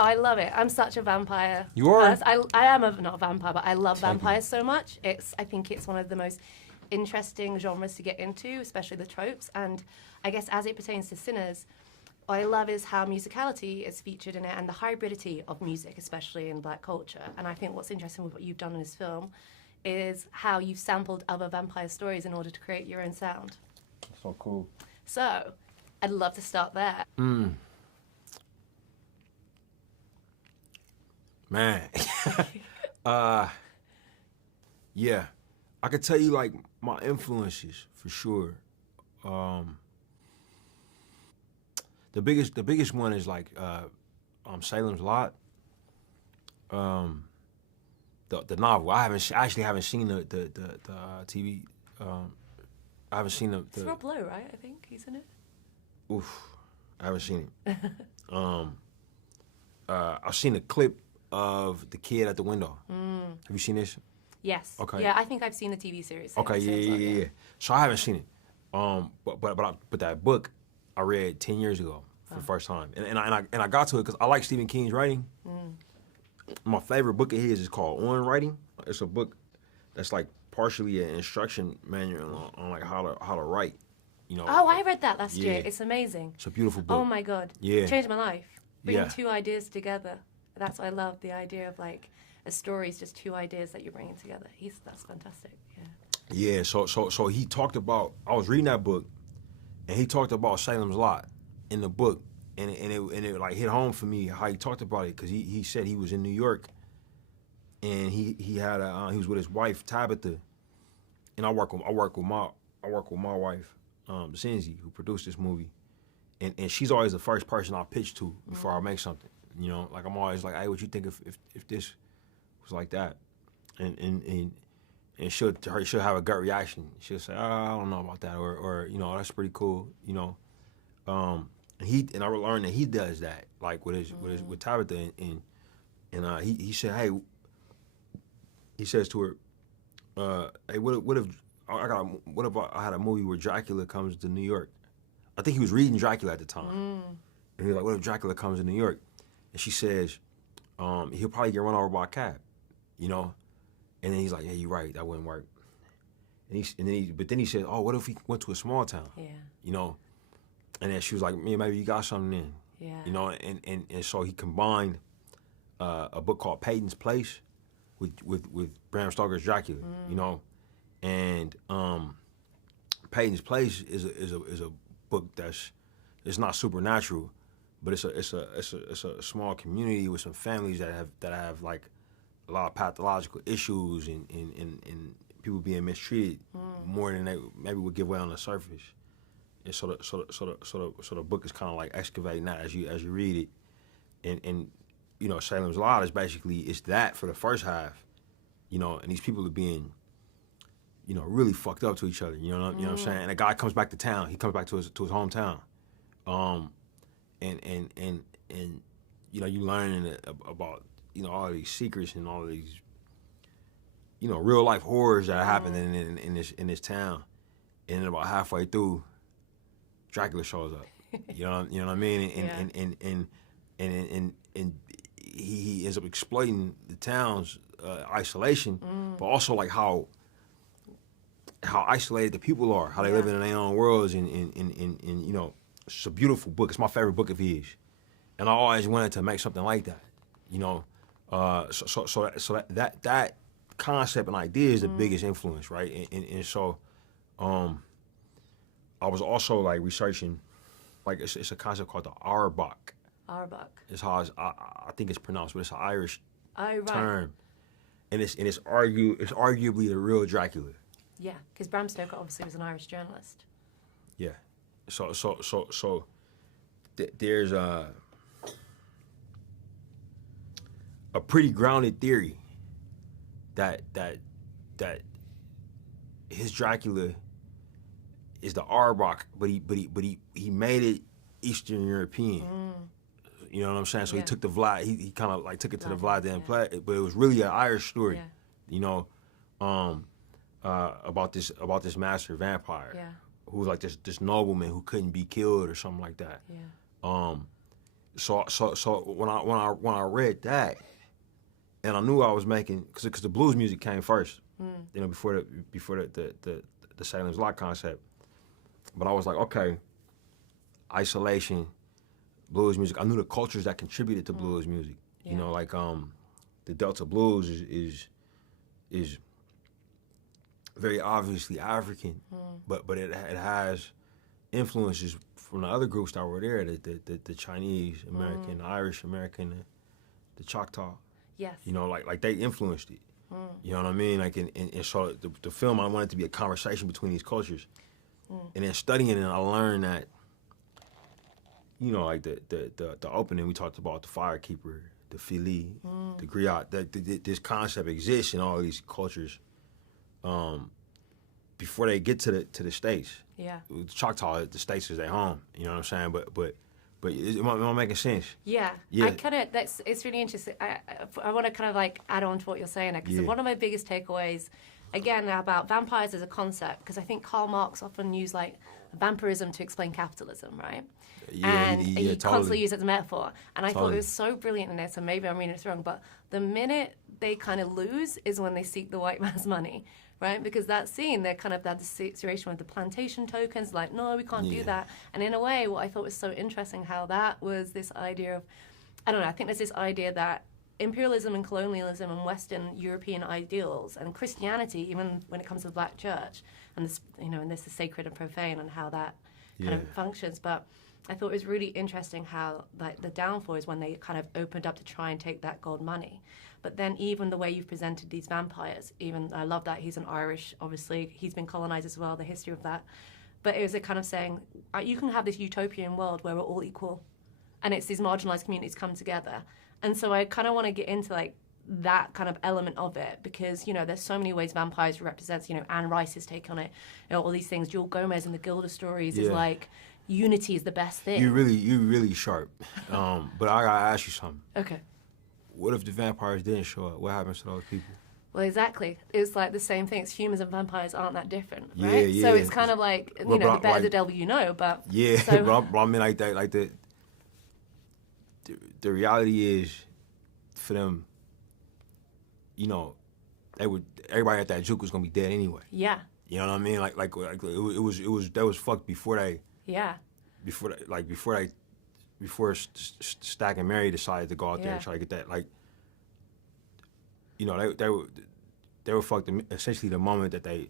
I love it. I'm such a vampire. You are? I am not a vampire, but I love Thank vampires so much. I think it's one of the most interesting genres to get into, especially the tropes. And I guess as it pertains to Sinners, what I love is how musicality is featured in it and the hybridity of music, especially in Black culture. And I think what's interesting with what you've done in this film is how you've sampled other vampire stories in order to create your own sound. So cool. So, I'd love to start there. Man. Yeah. I could tell you, like, my influences, for sure. The biggest one is, like, Salem's Lot. The novel. I actually haven't seen the TV. I haven't seen the. It's Rob Lowe, right? I think he's in it. Oof, I haven't seen it. I've seen a clip of the kid at the window. Have you seen this? Yes. Okay. Yeah, I think I've seen the TV series. Okay, yeah. So I haven't seen it. But that book I read 10 years ago for the first time, and I got to it because I like Stephen King's writing. My favorite book of his is called On Writing. It's a book that's like partially an instruction manual on like how to write. You know. Oh, I read that last Yeah. year. It's amazing. It's a beautiful book. Oh my God. Yeah. It changed my life. Bringing Yeah. two ideas together. That's what I love. The idea of like a story is just two ideas that you're bringing together. That's fantastic. Yeah. Yeah. So he talked about. I was reading that book, and he talked about Salem's Lot in the book, and it like hit home for me how he talked about it because he said he was in New York, and he had he was with his wife Tabitha, and I work with my wife Zinzi, who produced this movie, and she's always the first person I pitch to before I make something. You know, like I'm always like, hey, what you think if this was like that, and she'll have a gut reaction. She'll say, I don't know about that, or you know, that's pretty cool, you know. And I learned that he does that, like with Tabitha, and he said, hey, he says to her, hey, what if I had a movie where Dracula comes to New York? I think he was reading Dracula at the time, and he was like, what if Dracula comes to New York? And she says, he'll probably get run over by a cab, you know. And then he's like, yeah, you're right, that wouldn't work. But then he said, oh, what if he went to a small town? Yeah. You know. And then she was like, yeah, maybe you got something then. Yeah. You know, and so he combined a book called Peyton's Place with Bram Stoker's Dracula, you know. And Peyton's Place is a book it's not supernatural, but it's a small community with some families that have like a lot of pathological issues and people being mistreated more than they maybe would give away on the surface. And so the book is kind of like excavating that as you read it, and you know, Salem's Lot is basically it's that for the first half, you know, and these people are being, you know, really fucked up to each other. You know what I'm saying? And a guy comes back to town. He comes back to his hometown, and you know, you learn about, you know, all these secrets and all these, you know, real life horrors that are happening in this town, and then about halfway through, Dracula shows up. You know what I mean? And he ends up exploiting the town's isolation, but also like how isolated the people are, how they live in their own worlds, and you know, it's a beautiful book. It's my favorite book of his, and I always wanted to make something like that. You know, so that concept and idea is the biggest influence, right? And so. I was also like researching, like it's a concept called the Auerbach. Auerbach. It's how I think it's pronounced, but it's an Irish right. term, and it's arguably the real Dracula. Yeah, because Bram Stoker obviously was an Irish journalist. Yeah, so there's a pretty grounded theory that his Dracula is the Auerbach, but he made it Eastern European. You know what I'm saying? So he took the Vlad. He kind of like took it to the Vlad and played it, but it was really an Irish story. Yeah. You know, about this master vampire who was like this nobleman who couldn't be killed or something like that. Yeah. So when I read that, and I knew I was making because the blues music came first, you know, before the Salem's Lot concept. But I was like, okay, isolation, blues music. I knew the cultures that contributed to blues music. You know, like the Delta blues is very obviously African, but it has influences from the other groups that were there, the Chinese American, the Irish American, the Choctaw. Yes. You know, like they influenced it. You know what I mean? Like, and so the film, I wanted to be a conversation between these cultures. And then studying it, I learned that, you know, like the opening, we talked about the firekeeper, the fili, the griot, that this concept exists in all of these cultures before they get to the States. Yeah. Choctaw, the States is their home. You know what I'm saying? But am I making sense? Yeah. Yeah. It's really interesting. I want to kind of like add on to what you're saying, because one of my biggest takeaways, again, about vampires as a concept, because I think Karl Marx often used like vampirism to explain capitalism, right? Yeah, and he he totally. constantly used it as a metaphor. And I thought Totally. it was so brilliant in this, and maybe I'm reading this wrong, but the minute they kind of lose is when they seek the white man's money, right? Because that scene, they're kind of that situation with the plantation tokens, like, no, we can't do that. And in a way, what I thought was so interesting, how that was this idea of, I don't know, I think there's this idea that imperialism and colonialism and Western European ideals and Christianity, even when it comes to the Black Church, and this, you know, and this is sacred and profane and how that kind of functions. But I thought it was really interesting how like the downfall is when they kind of opened up to try and take that gold money. But then even the way you've presented these vampires, even I love that he's an Irish, obviously he's been colonized as well, the history of that. But it was a kind of saying, you can have this utopian world where we're all equal, and it's these marginalized communities come together. And so I kind of want to get into like that kind of element of it, because, you know, there's so many ways vampires represents, you know, Anne Rice's take on it, you know, all these things. Joel Gomez in the Gilda stories is like, unity is the best thing. You really sharp. But I gotta ask you something. Okay. What if the vampires didn't show up? What happens to those people? Well, exactly. It's like the same thing. It's humans and vampires aren't that different, right? Yeah. So it's kind of like, you know, the better the devil you know, but... Yeah, so, but I mean like that, like the reality is, for them, you know, everybody at that juke was gonna be dead anyway. Yeah. You know what I mean? Like that was fucked before they. Yeah. Before Stack and Mary decided to go out there and try to get that, like, you know, they were fucked essentially the moment that they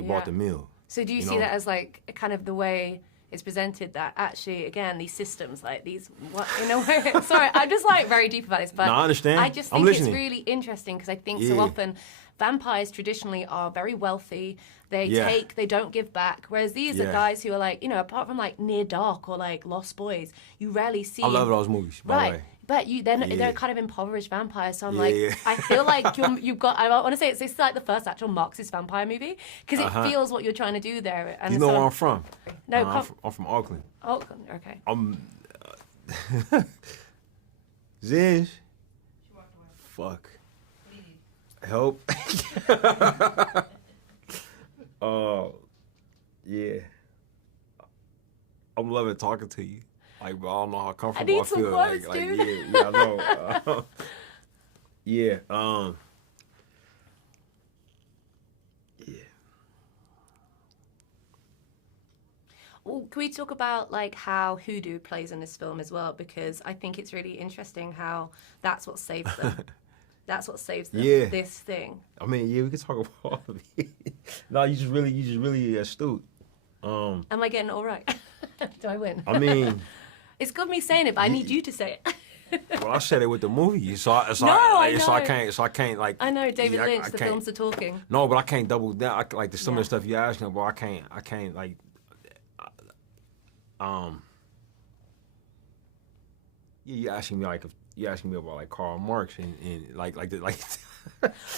bought the meal. So do you see that as like kind of the way it's presented, that actually, again, these systems, like these, what, you know, sorry, I'm just like very deep about this, but no, I understand. I just think it's really interesting, because I think so often vampires traditionally are very wealthy. They they don't give back. Whereas these are guys who are like, you know, apart from like Near Dark or like Lost Boys, you rarely see. I love those movies, by the way. But they're kind of impoverished vampires. So I'm I feel like you've got, I want to say it's like the first actual Marxist vampire movie, because it feels what you're trying to do there. And you know where I'm from? No, I'm from Auckland. Auckland, okay. Zinj. Fuck. Help. Yeah. I'm loving talking to you. Like, bro, I don't know how comfortable I feel. Quotes, like, dude. I know. Yeah. Well, can we talk about like how hoodoo plays in this film as well? Because I think it's really interesting how that's what saves them. That's what saves them. This thing. I mean, we can talk about all of it. No, you just really astute. Am I getting it all right? Do I win? I mean, it's good me saying it, but I need you to say it. Well, I said it with the movie, so I can't like. I know David Lynch. The films are talking. No, but I can't double down. Like some of the stuff you're asking about, I can't like. You asking me about like Karl Marx and like.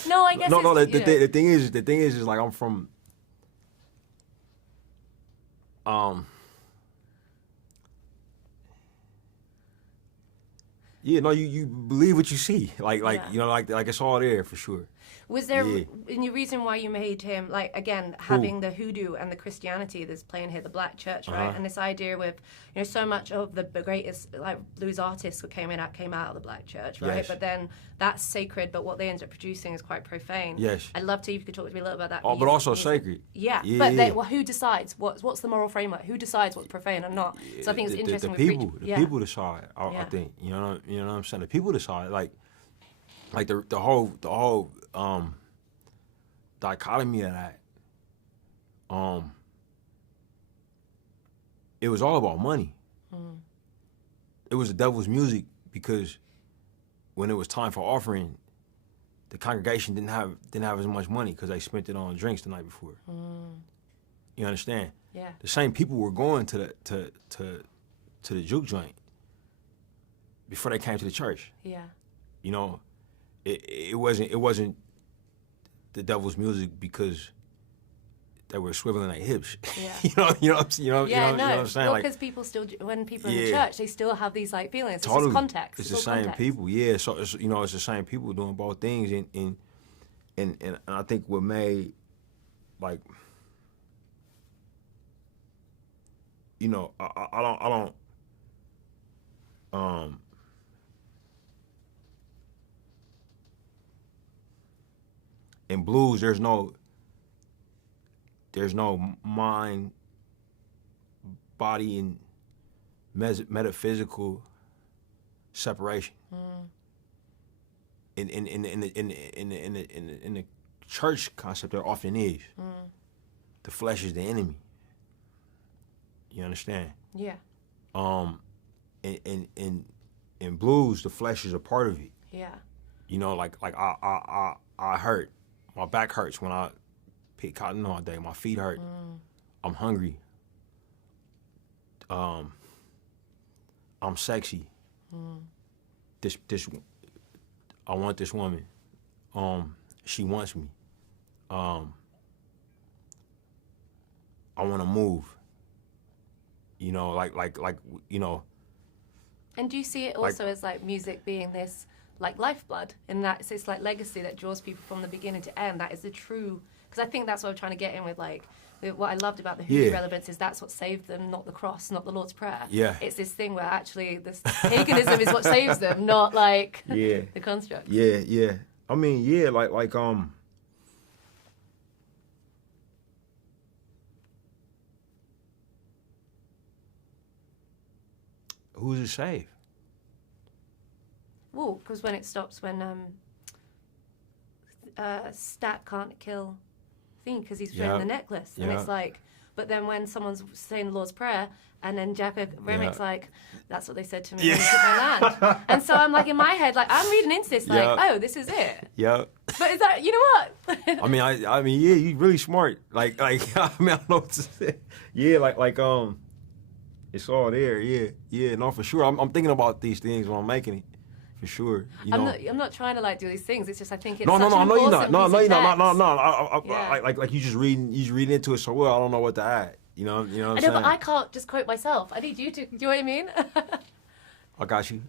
No, I guess the thing is like I'm from. Yeah, no, you believe what you see. Like Yeah. you know, like it's all there for sure. Was there Yeah. any reason why you made him, like, again, having the hoodoo and the Christianity that's playing here, the black church, right? And this idea with, you know, so much of the greatest, like, blues artists who came out of the black church, right? Yes. But then that's sacred, but what they end up producing is quite profane. Yes. I'd love to, if you could talk to me a little about that. Oh, but also sacred. Yeah, Yeah, but yeah. well, who decides? What's the moral framework? Who decides what's profane and not? So I think it's interesting The with people, preach- people decide. I think you know what I'm saying. The people decide. Like the whole dichotomy of that. It was all about money. It was the devil's music because when it was time for offering, the congregation didn't have as much money because they spent it on drinks the night before. You understand? Yeah. The same people were going to the juke joint before they came to the church. Yeah. You know, it wasn't the devil's music because they were swiveling their hips. Yeah. you know what I'm saying? Well, like, because people still, when people are in the Yeah. church, they still have these like feelings. totally. It's just context. It's the all same context. people. Yeah. So it's it's the same people doing both things, and I think what made like I don't in blues there's no mind, body, and metaphysical separation. In the church concept, there often is. The flesh is the enemy. You understand? Yeah. In blues, the flesh is a part of it. Yeah. You know, like I hurt. My back hurts when I pick cotton all day. My feet hurt. I'm hungry. I'm sexy. This I want this woman. She wants me. I want to move. You know, like you know. And do you see it also as like music being this like lifeblood, in that it's this like legacy that draws people from the beginning to end? That is the true, because I think that's what I'm trying to get in with like what I loved about the Hoodoo relevance is that's what saved them, not the cross, not the Lord's Prayer. Yeah. It's this thing where actually this paganism is what saves them, not like the construct. Yeah. I mean, yeah, like who's it save? Well, because when it stops, when Stat can't kill Thing because he's throwing the necklace, and it's like, but then when someone's saying the Lord's Prayer, and then Jacko Remic's like, that's what they said to me when I took my land, and so I'm like in my head, like I'm reading into this, like, oh, this is it. Yeah. But is that, you know what? I mean, yeah, you really smart. Like, I mean, I don't know what to say. Yeah, like, it's all there. Yeah, no, for sure. I'm thinking about these things when I'm making it, for sure. You know? I'm not trying to like do these things. It's just I think it's no, such I an know you're not. important piece of No. text. Like you just reading into it so well. I don't know what to add. You know what I'm I know, saying? but I can't just quote myself. I need you to. Do you know what I mean? I got you.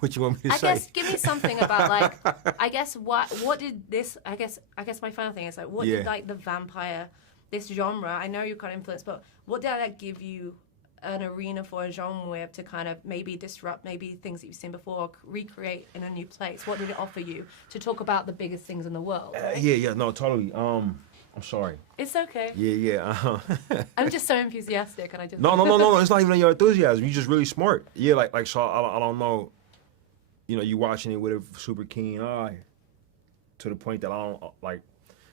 What you want me to I say? guess give me something about like I guess what did this I guess my final thing is like what did like the vampire, this genre, I know you're kind of influenced, but what did that give you an arena for a genre with to kind of maybe disrupt maybe things that you've seen before, or recreate in a new place? What did it offer you to talk about the biggest things in the world? Right? Yeah, no, totally. I'm sorry. It's okay. Yeah. I'm just so enthusiastic, and I just No. It's not even your enthusiasm. You're just really smart. Yeah, like so. I don't know. You know, you watching it with a super keen eye, to the point that I don't like.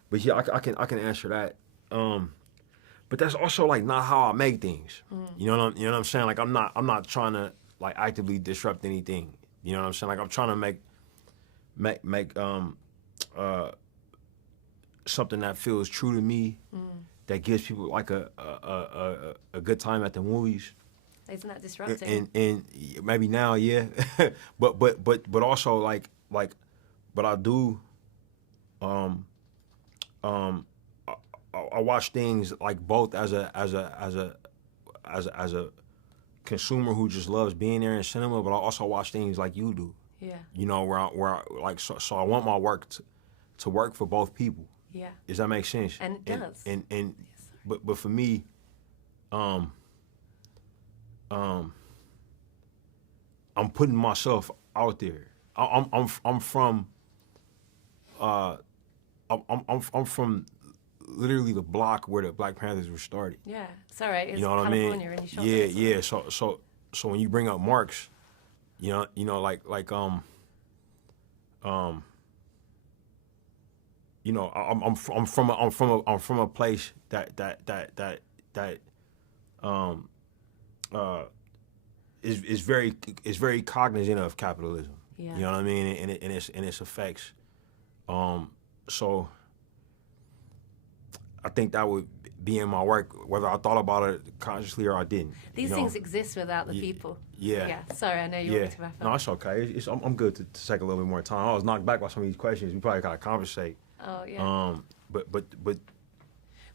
But yeah, I can answer that. But that's also like not how I make things. You know what I'm saying? Like I'm not trying to like actively disrupt anything. You know what I'm saying? Like I'm trying to make something that feels true to me, that gives people like a good time at the movies. Isn't that disrupting? And maybe now, yeah, but also like but I do. I watch things like both as a consumer who just loves being there in cinema, but I also watch things like you do. Yeah. You know, so I want my work to work for both people. Yeah. Does that make sense? And it does. And Yes. but for me, I'm putting myself out there. I'm from literally the block where the Black Panthers were started. Yeah. It's all right. It's You know what I California, mean? and you shot Yeah, it, so- yeah. So when you bring up Marx, you know, you know, I'm from a place that is very cognizant of capitalism. Yeah. You know what I mean? And its effects. So I think that would be in my work, whether I thought about it consciously or I didn't. These you know? things exist without the people. Yeah. Yeah. Sorry, I know you want me to wrap up. No, it's okay. I'm good to take a little bit more time. I was knocked back by some of these questions. We probably gotta conversate. Oh yeah. But Well,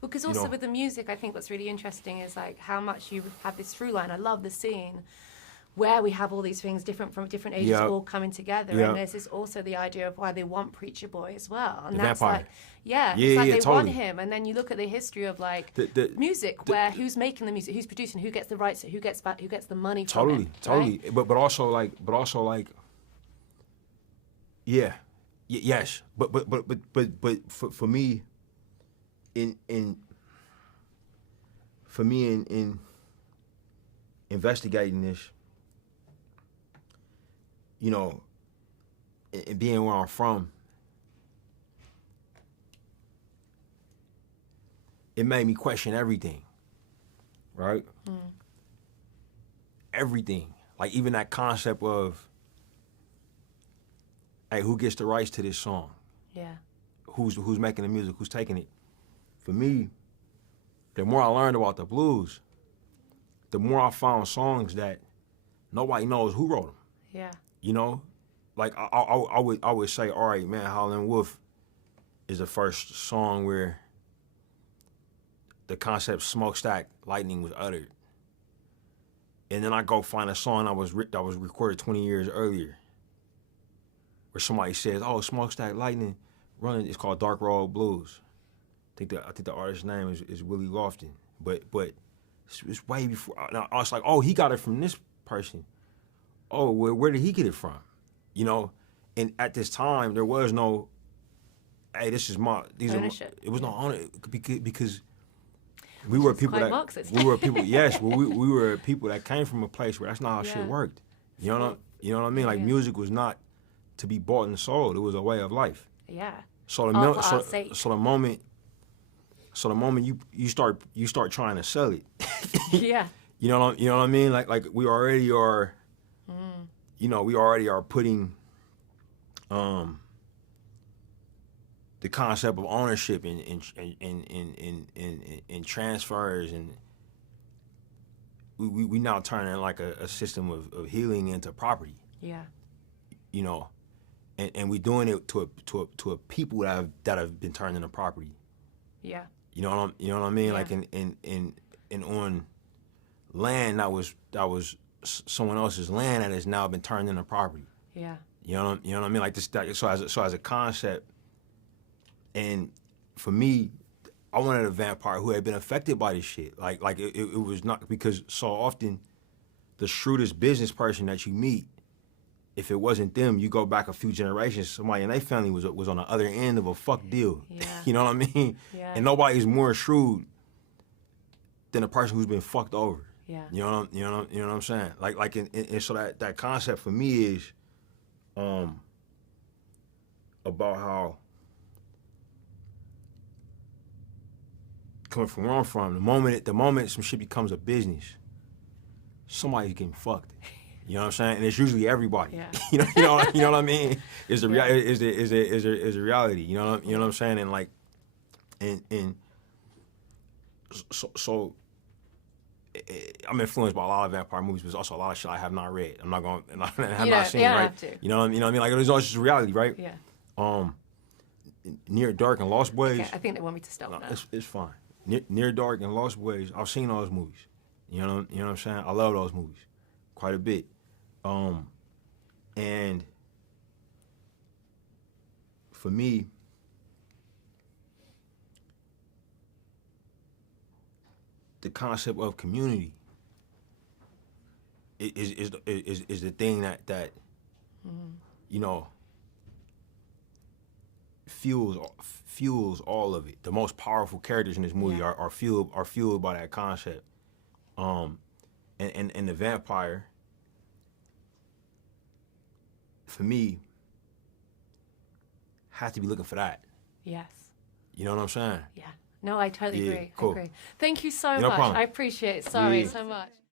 because also know- with the music, I think what's really interesting is like how much you have this through line. I love the scene where we have all these things different from different ages Yeah. all coming together. Yeah. And there's this also the idea of why they want Preacher Boy as well. And The that's vampire. like, yeah, Yeah, it's like yeah, they totally. want him. And then you look at the history of like The- music, where who's making the music, who's producing, who gets the rights, who gets the money from totally, it. totally. Right? But also like, yeah, yes. But for me, in investigating this, you know, and being where I'm from, it made me question everything, right? Everything. Like even that concept of, hey, who gets the rights to this song? Yeah. Who's making the music? Who's taking it? For me, the more I learned about the blues, the more I found songs that nobody knows who wrote them. Yeah. You know, like I would say, all right, man, Howlin' Wolf is the first song where the concept "smokestack lightning" was uttered, and then I go find a song that was recorded 20 years earlier, where somebody says, "Oh, smokestack lightning running." It's called Dark Road Blues. I think the artist's name is Willie Lofton, but it's way before. Now I was like, oh, he got it from this person. Oh, where did he get it from? You know, and at this time there was no, hey, this is these ownership. It was no owner because we were people quite that Marxist. we were people. Yes, well, we were people that came from a place where that's not how Yeah. shit worked. You know what I mean? Like Yeah. music was not to be bought and sold. It was a way of life. Yeah. So All for our sake. so the moment you start trying to sell it, Yeah. you know what I mean? Like we already are, you know, we already are putting the concept of ownership in transfers, and we now turning like a system of healing into property. Yeah. You know, and we're doing it to a people that have been turned into property. Yeah. You know what I mean? Yeah. Like in on land that was someone else's land that has now been turned into property. Yeah. You know what I mean? Like this. So as a concept, and for me, I wanted a vampire who had been affected by this shit. Like it was not, because so often the shrewdest business person that you meet, if it wasn't them, you go back a few generations, somebody in their family was on the other end of a fuck deal. Yeah. You know what I mean? Yeah. And nobody's more shrewd than a person who's been fucked over. Yeah. You know what I'm saying? Like and so that concept for me is about how, coming from where I'm from, the moment some shit becomes a business, somebody's getting fucked. You know what I'm saying? And it's usually everybody. Yeah. you know what I mean? Is the reality. You know what I'm saying? And like, and so I'm influenced by a lot of vampire movies, but there's also a lot of shit I have not read. I'm not going and I have not seen. You don't right? have to. You know what I mean? Like it's all just reality, right? Yeah. Near Dark and Lost Boys. Okay, I think they want me to stop No, now. it's fine. Near Dark and Lost Boys, I've seen all those movies. You know what I'm saying? I love those movies quite a bit. And for me, the concept of community is the thing that you know, fuels all of it. The most powerful characters in this movie are fueled by that concept. And the vampire, for me, has to be looking for that. Yes. You know what I'm saying? Yeah. No, I totally agree. Cool. I agree. Thank you so No much. problem. I appreciate it. Sorry so much.